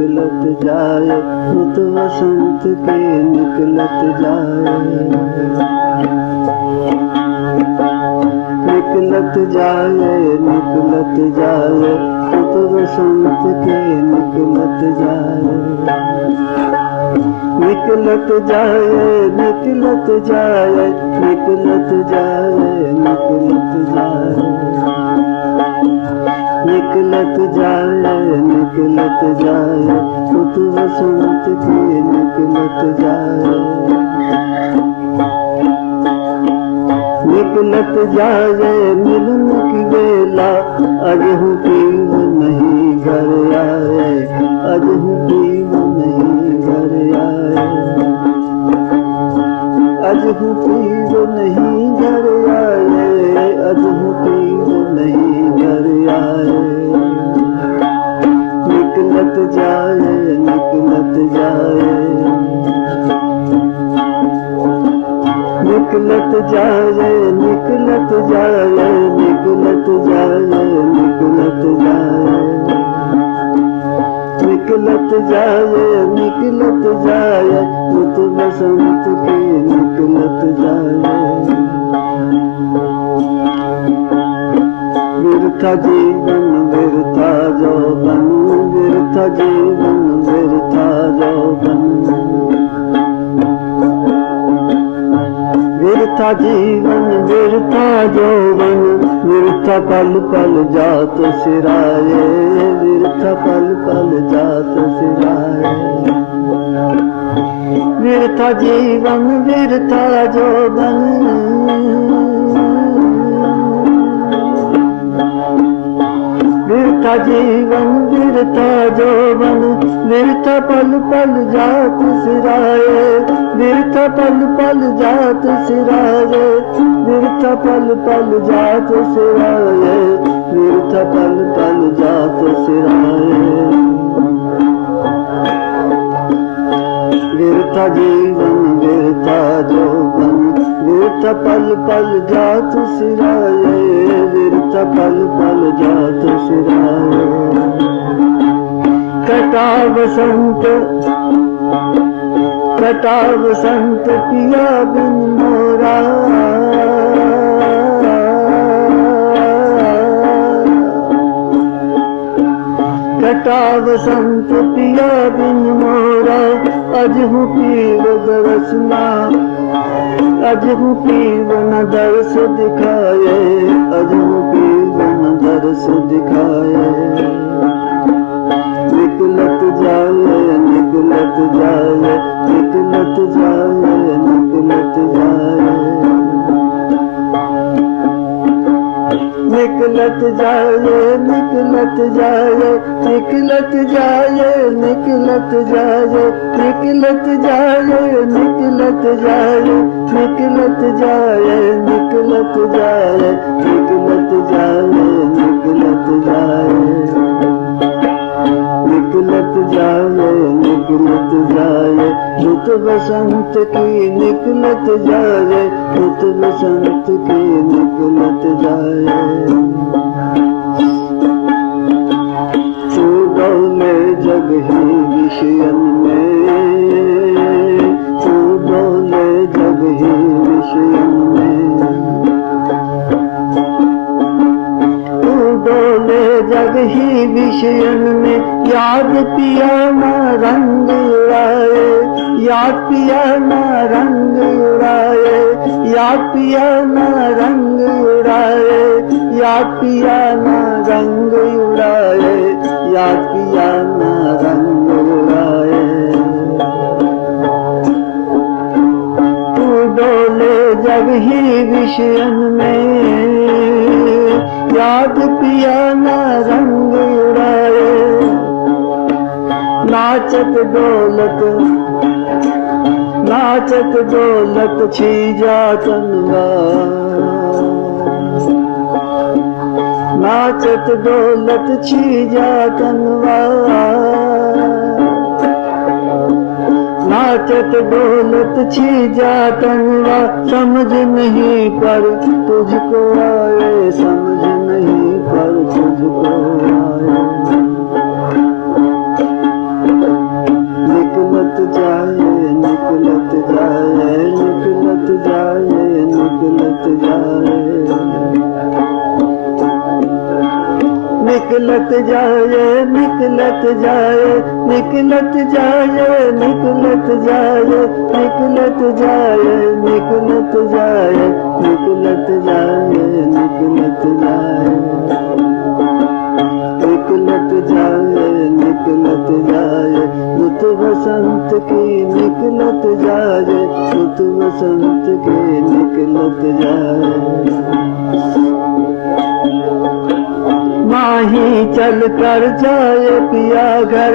निकलत जाए, रुत वसंत की निकलत जाए, निकलत जाए, निकलत जाए, रुत वसंत की निकलत जाए, निकलत जाए, निकलत जाए, निकलत जाए, निकलत जाए, निकलत जाए, निकलत जाए, रुत वसंत की निकलत जाए, निकलत जाए, मिलन की बेला, अजहू पीव नहीं घर आए, अजहू पीव नहीं घर आए, अजहू पीव नहीं घर आए, अजहू पीव नहीं घर आए, निकलत जाए, निकलत जाए, निकलत जाए, निकलत जाए, निकलत जाए, निकलत जाए, निकलत जाए, निकलत जाए, रुत वसंत की निकलत जाए, व्यर्था जीवन व्यर्था यौवन, व्यर्था जीवन व्यर्था यौवन, व्यर्था जीवन व्यर्था यौवन, व्यर्था पल पल जात सिराए, व्यर्था पल पल जात सिराए, व्यर्था जीवन व्यर्था यौवन, व्यर्था जीवन व्यर्था यौवन, व्यर्था पल पल जात सिराए, व्यर्था पल पल जात सिराए, व्यर्था पल पल जात सिराए, व्यर्था पल पल जात सिराए, व्यर्था जीवन व्यर्था यौवन, व्यर्था पल पल जात सिराए, व्यर्था पल पल जात सिराए, कटा वसंत, कटा वसंत पिया बिन मोरा, कटा वसंत पिया बिन मोरा, अजहू पीव दरसना, अजहू पीव न दरस दिखाए, अजहू पीव न दरस दिखाए, निकलत जाए, निकलत जाए, निकलत जाए, निकलत जाए, निकलत जाए, निकलत जाए, निकलत जाए, निकलत जाए, निकलत जाए, निकलत जाए, निकलत जाए, निकलत जाए, निकलत जाए, निकलत जाए, निकलत जाए, निकलत जाए, रुत वसंत की निकलत जाए, रुत वसंत की निकलत जाए, तू डोले जग ही विषयन में, तू डोले जग ही विषयन में, तू डोले जग ही विषयन में, याद पिया न रंग उड़ाए, याद पिया न रंग उड़ाए, याद पिया न रंग उड़ाए, याद पिया न रंग उड़ाए, याद पिया न रंग उड़ाए, तू डोले जग ही विषयन में, याद पिया न रंग उड़ाए, नाचत डोलत, नाचत डोलत छीजा तनवा, नाचत डोलत छीजा तनवा, नाचत डोलत छीजा तनवा, समझ नहीं पर तुझको आए, समझ नहीं पर तुझको आए, निकलत जाए निकलत जाए निकलत जाए निकलत जाए निकलत जाए निकलत जाए निकलत जाए निकलत जाए निकलत जाए निकलत जाए रुत बसंत की निकलत जाए रुत बसंत की निकलत जाए माही चल कर जाए पिया घर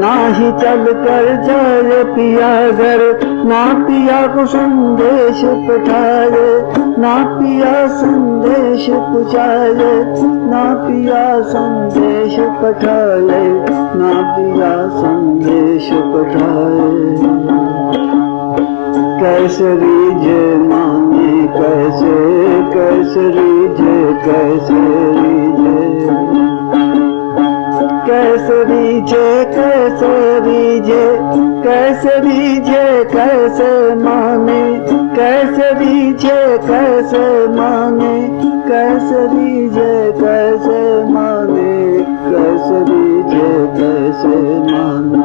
नाही चल कर जाए पिया घर ना पिया को संदेश पठाए ना पिया संदेश पुछाए ना पिया संदेश पठाए ना पिया संदेश पठाए कैसे रीझे माने कैसे कैसे रीझे कैसे रीझे कैसे रीझे कैसे रीझे कैसे रीझे कैसे माने कैसे रीझे कैसे माने कैसे रीझे कैसे माने कैसे रीझे कैसे माने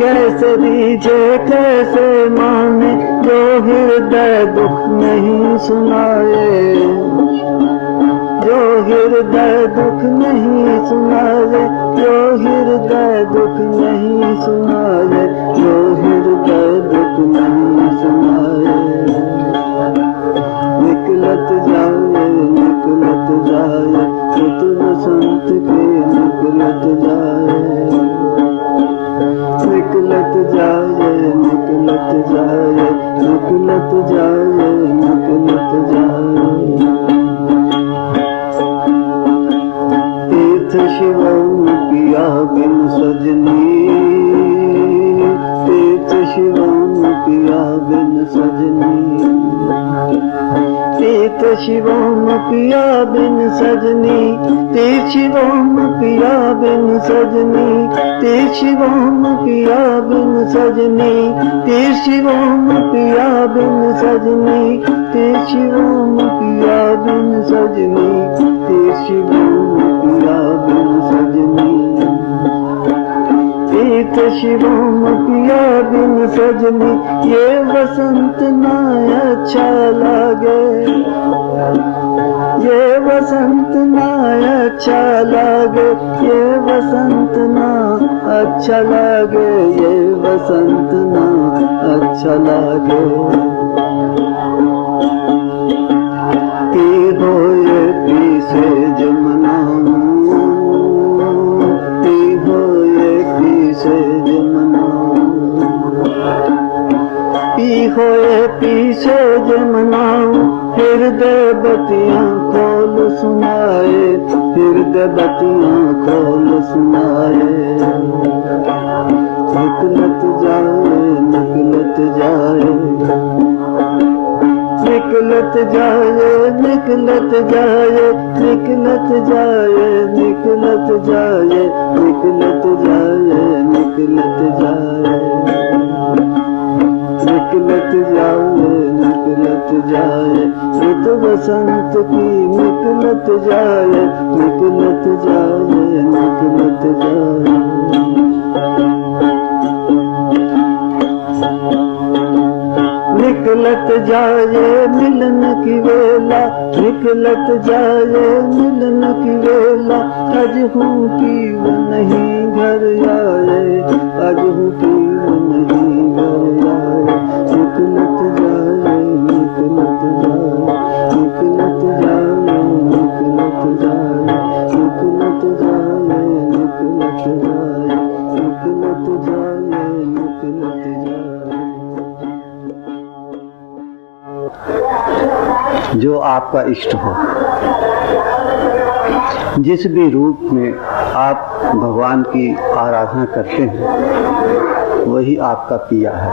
कैसे रीझे कैसे माने जो हृदय दुख नहीं सुनाए जो हृदय दुख नहीं सुनाए जो हृदय दुख नहीं सुनाए जो हृदय दुख नहीं सुनाए निकलत जाए निकलत जाए रुत बसंत के निकलत जाए निकलत जाए निकलत जाए निकलत जाए निकलत जाए तीर्थ शिवम पिया बिन सजनी तीर्थ शिवम पिया बिन सजनी तीर्थ शिवम पिया बिन सजनी तीर्थ शिवम पिया बिन सजनी तीर्थ शिवम पिया बिन सजनी तीर्थ शिवम पिया बिन सजनी तीर्थ शिवम पिया बिन सजनी तीर्थ शिवम पिया बिन सजनी तीर्थ शिवम पिया बिन सजनी ये वसंत ना अच्छा लागे ये वसंत ना अच्छा लागे ये वसंत ना अच्छा लागे ये वसंत ना अच्छा लागे पी हो ये पी से जमनाऊं पी हो ये पी से जमनाऊं पी हो ये पी से जमनाऊं हृदय बतियां खोल सुनाए हृदय बतियां खोल सुनाए निकलत जाए निकलत जाए निकलत जाए निकलत जाए निकलत जाए निकलत जाए निकलत जाए निकलत जाए निकलत जाए निकलत जाए रुत बसंत की निकलत जाए निकलत जाए निकलत जाए निकलत जाए मिलन की वेला निकलत जाए मिलन की वेला आज हूँ कि वो नहीं घर आए आज हूँ कि वो नहीं घर आए निकलत जाए निकलत जाए निकलत जाए निकलत जाए निकलत जाए निकलत जाए निकलत जाए निकलत जाए जो आपका इष्ट हो जिस भी रूप में आप भगवान की आराधना करते हैं वही आपका पिया है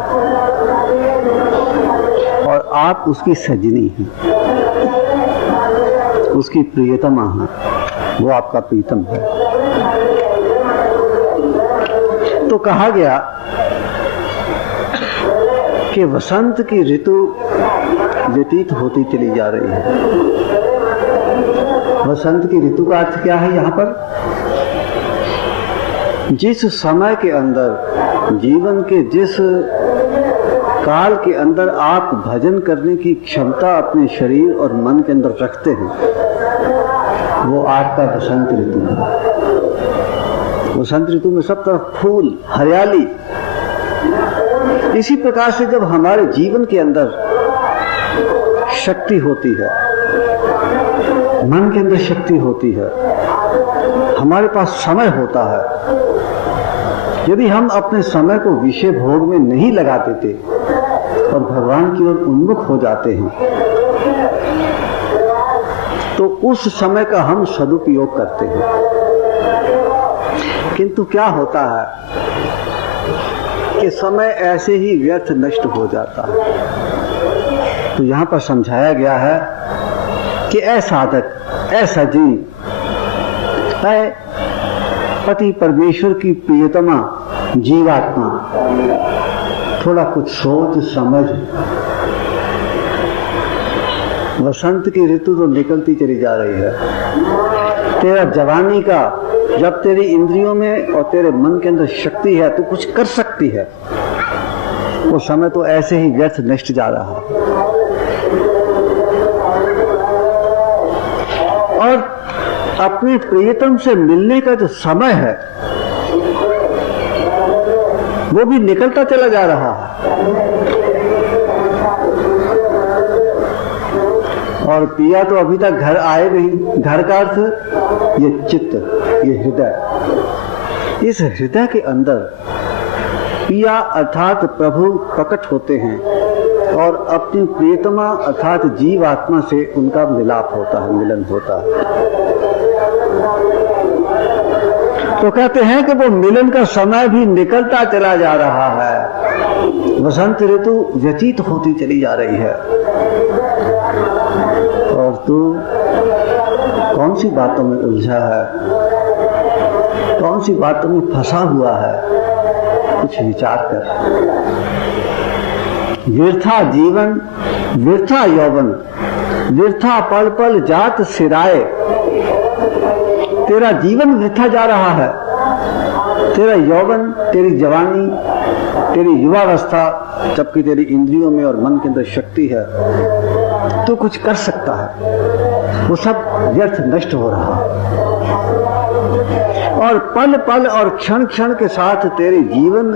और आप उसकी सजनी हैं उसकी प्रियतमा हैं वो आपका प्रीतम है। तो कहा गया कि वसंत की ऋतु व्यतीत होती चली जा रही है। वसंत की ऋतु का अर्थ क्या है यहाँ पर? जिस समय के अंदर, जीवन के जिस काल के अंदर आप भजन करने की क्षमता अपने शरीर और मन के अंदर रखते हैं, वो आपका वसंत ऋतु है। वसंत ऋतु में सब तरफ फूल, हरियाली। इसी प्रकार से जब हमारे जीवन के अंदर शक्ति होती है, मन के अंदर शक्ति होती है, हमारे पास समय होता है, यदि हम अपने समय को विषय भोग में नहीं लगा देते और भगवान की ओर उन्मुख हो जाते हैं, तो उस समय का हम सदुपयोग करते हैं। किंतु क्या होता है कि समय ऐसे ही व्यर्थ नष्ट हो जाता है। तो यहाँ पर समझाया गया है कि ऐ साधक, ऐ सजी, ऐ पति परमेश्वर की प्रियतमा जीवात्मा, थोड़ा कुछ सोच समझ। वसंत की ऋतु तो निकलती चली जा रही है। तेरा जवानी का, जब तेरी इंद्रियों में और तेरे मन के अंदर शक्ति है, तू कुछ कर सकती है, वो समय तो ऐसे ही व्यर्थ नष्ट जा रहा है। और अपने प्रियतम से मिलने का जो समय है, वो भी निकलता चला जा रहा है। और पिया तो अभी तक घर आए नहीं। घर का अर्थ ये चित्त, ये हृदय। इस हृदय के अंदर पिया अर्थात प्रभु प्रकट होते हैं और अपनी प्रियतमा अर्थात जीवात्मा से उनका मिलाप होता है, मिलन होता है। तो कहते हैं कि वो मिलन का समय भी निकलता चला जा रहा है। वसंत ऋतु व्यतीत होती चली जा रही है और तू कौन सी बातों में उलझा है, कौन सी बातों में फंसा हुआ है, कुछ विचार कर। व्यर्था जीवन, व्यर्था यौवन, व्यर्था पल पल जात सिराए। तेरा जीवन व्यर्था जा रहा है। तेरा यौवन, तेरी जवानी, तेरी युवावस्था, जबकि तेरी इंद्रियों में और मन के अंदर शक्ति है, तो कुछ कर सकता है, वो सब व्यर्थ नष्ट हो रहा है। और पल पल और क्षण क्षण के साथ तेरे जीवन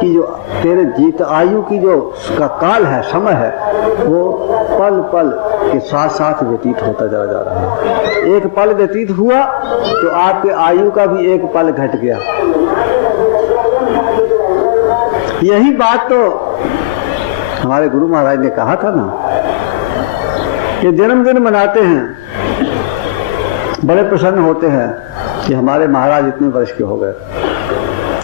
की जो, तेरे जीत आयु की जो का काल है, समय है, वो पल पल के साथ साथ व्यतीत होता चला जा रहा है। एक पल व्यतीत हुआ तो आपके आयु का भी एक पल घट गया। यही बात तो हमारे गुरु महाराज ने कहा था ना कि जन्मदिन मनाते हैं, बड़े प्रसन्न होते हैं कि हमारे महाराज इतने वर्ष के हो गए,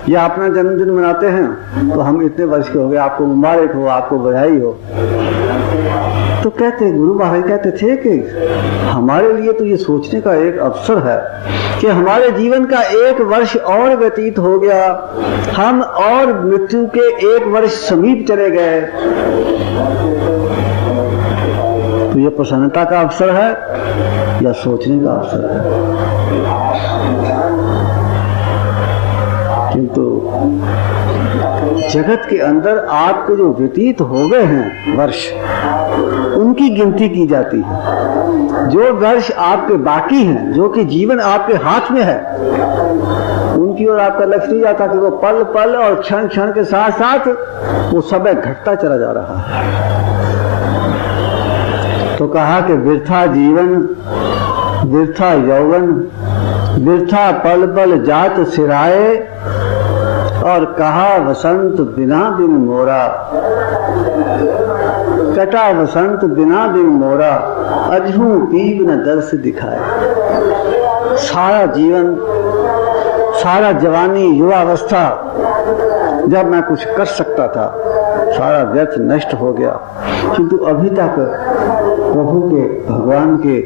या अपना जन्मदिन मनाते हैं तो हम इतने वर्ष के हो गए, आपको मुबारक हो, आपको बधाई हो। तो कहते, गुरु महाराज कहते थे कि हमारे लिए तो ये सोचने का एक अवसर है कि हमारे जीवन का एक वर्ष और व्यतीत हो गया, हम और मृत्यु के एक वर्ष समीप चले गए। तो ये प्रसन्नता का अवसर है या सोचने का अवसर है? किंतु जगत के अंदर आपके जो व्यतीत हो गए हैं वर्ष, उनकी गिनती की जाती है। जो वर्ष आपके बाकी हैं, जो कि जीवन आपके हाथ में है, उनकी ओर आपका लक्ष्य नहीं जाता कि वो पल पल और क्षण क्षण के साथ साथ वो समय घटता चला जा रहा है। तो कहा कि वृथा जीवन, वृथा यौवन, वृथा पल पल जात सिराए। और कहा वसंत बिना बिन मोरा, कटा वसंत बिना बिन मोरा, अजहू पीव न दर्श दिखाए। सारा जीवन, सारा जवानी, युवावस्था, जब मैं कुछ कर सकता था, सारा व्यर्थ नष्ट हो गया। किंतु अभी तक प्रभु के, भगवान के,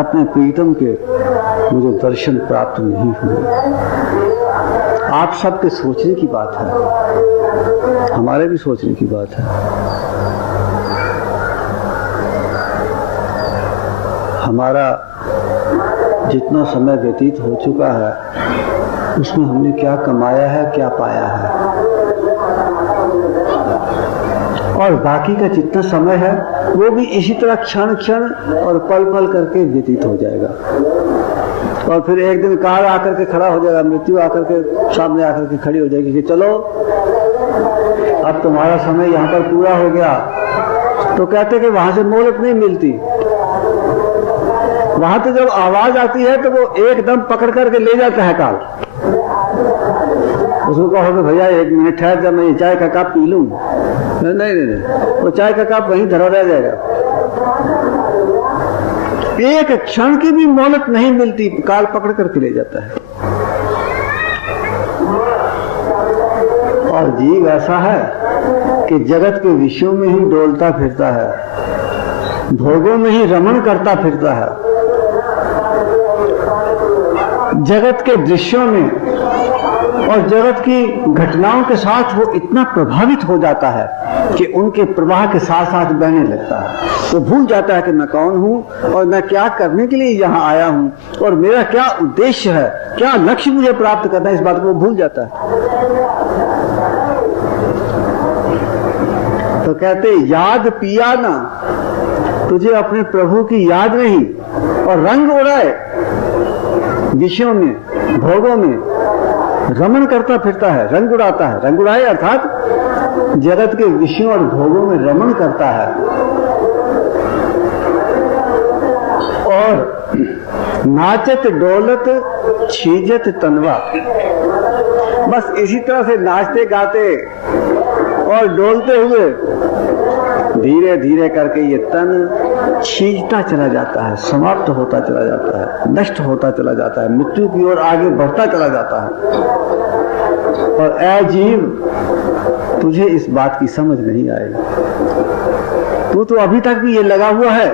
अपने प्रीतम के मुझे दर्शन प्राप्त नहीं हुए। आप सबके सोचने की बात है, हमारे भी सोचने की बात है। हमारा जितना समय व्यतीत हो चुका है उसमें हमने क्या कमाया है, क्या पाया है, और बाकी का जितना समय है वो भी इसी तरह क्षण क्षण और पल पल करके व्यतीत हो जाएगा। और फिर एक दिन काल आकर के खड़ा हो जाएगा, मृत्यु आकर के सामने आकर के खड़ी हो जाएगी कि चलो अब तुम्हारा समय यहाँ पर पूरा हो गया। तो कहते कि वहां से मोहलत नहीं मिलती। वहां तो जब आवाज आती है तो वो एकदम पकड़ करके ले जाता है काल। उसको कहोगे भैया 1 मिनट ठहर जा, मैं चाय का कप पी लूं। नहीं, वो चाय का कप वहीं धरा रह जाएगा। एक क्षण की भी मोहलत नहीं मिलती, काल पकड़ करके ले जाता है। और जीव ऐसा है कि जगत के विषयों में ही डोलता फिरता है, भोगों में ही रमण करता फिरता है, जगत के दृश्यों में और जगत की घटनाओं के साथ वो इतना प्रभावित हो जाता है कि उनके प्रवाह के साथ साथ बहने लगता है। वो भूल जाता है कि मैं कौन हूं और मैं क्या करने के लिए यहाँ आया हूं और मेरा क्या उद्देश्य है, क्या लक्ष्य मुझे प्राप्त करना है, इस बात को वो भूल जाता है। तो कहते याद पिया ना, तुझे अपने प्रभु की याद नहीं, और रंग उड़ाए विषयों में, भोगों में रमण करता फिरता है, रंग उड़ाता है। रंग उड़ाए अर्थात जगत के विषयों और भोगों में रमण करता है। और नाचत डोलत छीजत तनवा, बस इसी तरह से नाचते गाते और डोलते हुए धीरे धीरे करके ये तन छीजता चला जाता है, समाप्त होता चला जाता है, नष्ट होता चला जाता है, मृत्यु की ओर आगे बढ़ता चला जाता है। और ऐ जीव, तुझे इस बात की समझ नहीं आएगी। तू तो अभी तक भी ये लगा हुआ है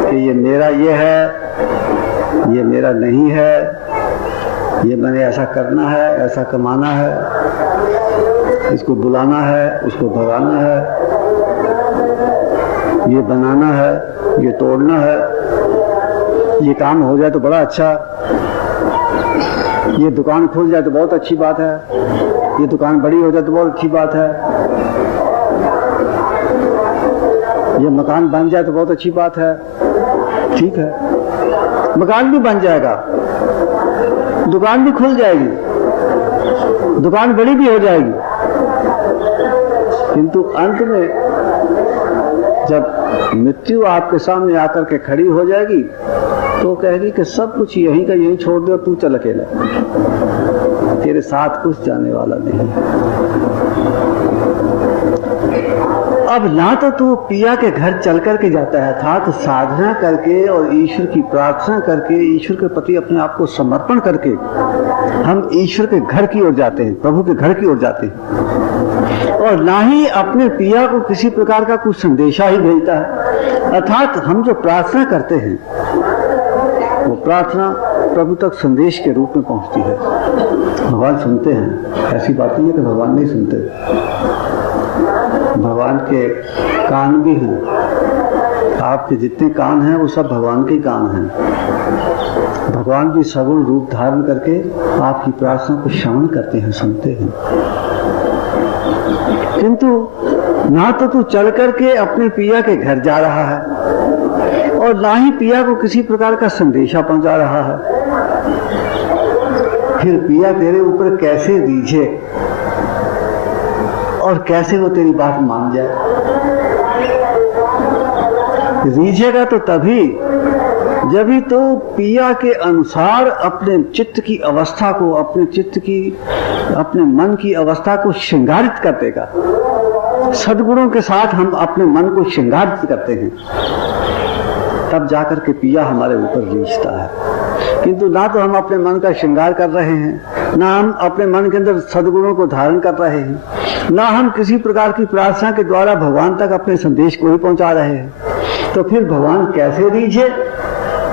कि ये मेरा ये है, ये मेरा नहीं है, ये मैंने ऐसा करना है, ऐसा कमाना है, इसको बुलाना है, उसको भगाना है, ये बनाना है, ये तोड़ना है, ये काम हो जाए तो बड़ा अच्छा, ये दुकान खुल जाए तो बहुत अच्छी बात है, ये दुकान बड़ी हो जाए तो बहुत अच्छी बात है, ये मकान बन जाए तो बहुत अच्छी बात है। ठीक है, मकान भी बन जाएगा, दुकान भी खुल जाएगी, दुकान बड़ी भी हो जाएगी, किंतु अंत में जब मृत्यु आपके सामने आकर के खड़ी हो जाएगी तो कहेगी कि सब कुछ यहीं का यहीं छोड़ दो, तू चल अकेला, तेरे साथ कुछ जाने वाला नहीं। अब ना तो तू पिया के घर चल करके जाता है, अर्थात साधना करके और ईश्वर की प्रार्थना करके, ईश्वर के प्रति अपने आप को समर्पण करके हम ईश्वर के घर की ओर जाते हैं, प्रभु के घर की ओर जाते हैं, और ना ही अपने पिया को किसी प्रकार का कुछ संदेशा ही भेजता है। अर्थात हम जो प्रार्थना करते हैं वो प्रार्थना प्रभु तक संदेश के रूप में पहुंचती है। भगवान सुनते हैं, ऐसी बात नहीं है कि भगवान नहीं सुनते, भगवान के कान भी हैं, आपके जितने कान हैं वो सब भगवान के कान हैं। भगवान भी सगुण रूप धारण करके आपकी प्रार्थना को श्रवण करते हैं, सुनते हैं। किंतु ना तो तू चल करके अपने पिया के घर जा रहा है और ना ही पिया को किसी प्रकार का संदेशा पहुंचा रहा है। फिर पिया तेरे ऊपर कैसे रीझे और कैसे वो तेरी बात मान जाए? रीझेगा तो तभी जब ही तो पिया के अनुसार अपने चित्त की अवस्था को, अपने चित्त की, अपने मन की अवस्था को श्रृंगारित कर देगा। सद्गुणों के साथ हम अपने मन को श्रृंगारित करते हैं, तब जाकर के पिया हमारे ऊपर रीझता है। किंतु ना तो हम अपने मन का श्रृंगार कर रहे हैं, ना हम अपने मन के अंदर सद्गुणों को धारण कर रहे हैं, ना हम किसी प्रकार की प्रार्थना के द्वारा भगवान तक अपने संदेश को ही पहुंचा रहे हैं, तो फिर भगवान कैसे रीझे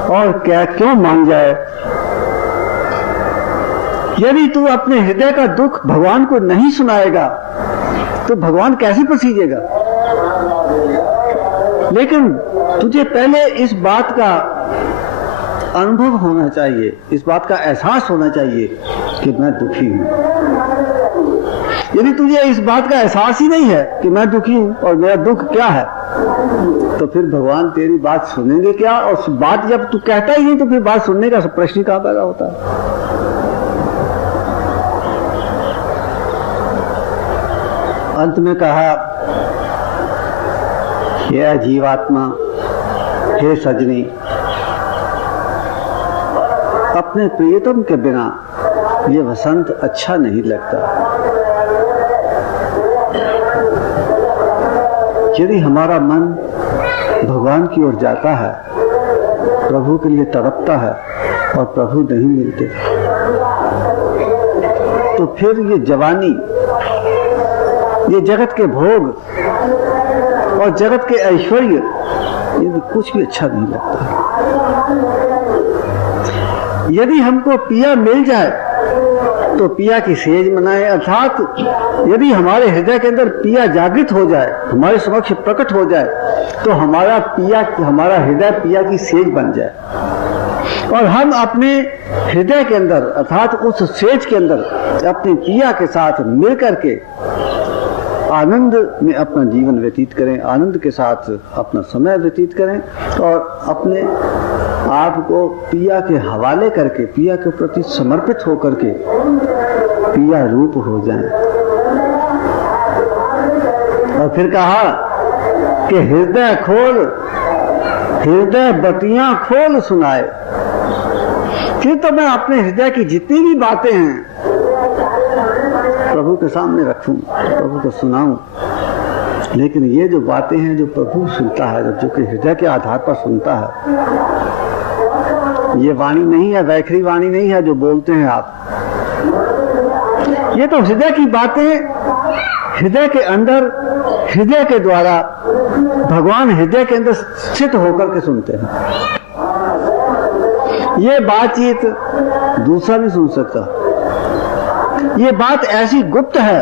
और क्या क्यों मान जाए? यदि तू अपने हृदय का दुख भगवान को नहीं सुनाएगा तो भगवान कैसे पसीजेगा? लेकिन तुझे पहले इस बात का अनुभव होना चाहिए, इस बात का एहसास होना चाहिए कि मैं दुखी हूं। यदि तुझे इस बात का एहसास ही नहीं है कि मैं दुखी हूं और मेरा दुख क्या है, तो फिर भगवान तेरी बात सुनेंगे क्या? और बात जब तू कहता ही नहीं तो फिर बात सुनने का प्रश्न कहां पैदा होता है? अंत में कहा, हे जीवात्मा, हे सजनी, अपने प्रियतम के बिना ये वसंत अच्छा नहीं लगता। यदि हमारा मन भगवान की ओर जाता है, प्रभु के लिए तड़पता है और प्रभु नहीं मिलते, तो फिर ये जवानी, ये जगत के भोग और जगत के ऐश्वर्य, ये कुछ भी अच्छा नहीं लगता। यदि हमको पिया मिल जाए तो पिया की सेज मनाए, अर्थात यदि हमारे हृदय के अंदर पिया जागृत हो जाए, हमारे समक्ष प्रकट हो जाए, तो हमारा हृदय पिया की सेज बन जाए और हम अपने हृदय के अंदर अर्थात उस सेज के अंदर अपनी पिया के साथ मिल करके आनंद में अपना जीवन व्यतीत करें, आनंद के साथ अपना समय व्यतीत करें और अपने आप को पिया के हवाले करके, पिया के प्रति समर्पित होकर के पिया रूप हो जाएं। और फिर कहा कि हृदय खोल, हृदय बतियां खोल सुनाए। फिर तो मैं अपने हृदय की जितनी भी बातें हैं प्रभु के सामने रखूं, प्रभु को सुनाऊं। लेकिन ये जो बातें हैं जो प्रभु सुनता है, जो कि हृदय के आधार पर सुनता है, ये वाणी नहीं है, वैखरी वाणी नहीं है जो बोलते हैं आप। ये तो हृदय की बातें, हृदय के अंदर, हृदय के द्वारा भगवान हृदय के अंदर स्थित होकर के सुनते हैं। ये बातचीत दूसरा नहीं सुन सकता। ये बात ऐसी गुप्त है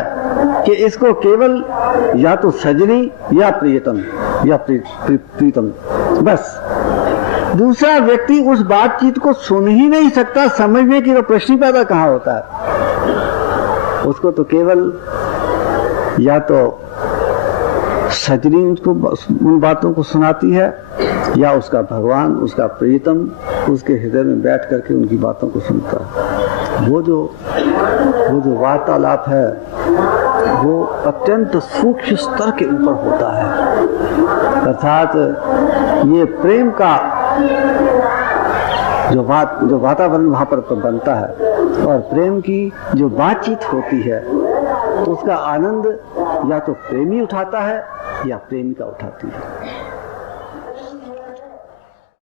कि इसको केवल या तो सजनी या प्रियतम या प्रीतम, बस दूसरा व्यक्ति उस बातचीत को सुन ही नहीं सकता। समझने की तो प्रश्न पैदा कहाँ होता है? उसको तो केवल या तो सजनी उसको उन बातों को सुनाती है, या उसका भगवान, उसका प्रियतम उसके हृदय में बैठ करके उनकी बातों को सुनता है। वो जो वार्तालाप है वो अत्यंत सूक्ष्म स्तर के ऊपर होता है। अर्थात ये प्रेम का जो वातावरण वहां पर बनता है और प्रेम की जो बातचीत होती है, उसका आनंद या तो प्रेमी उठाता है या प्रेमिका उठाती है।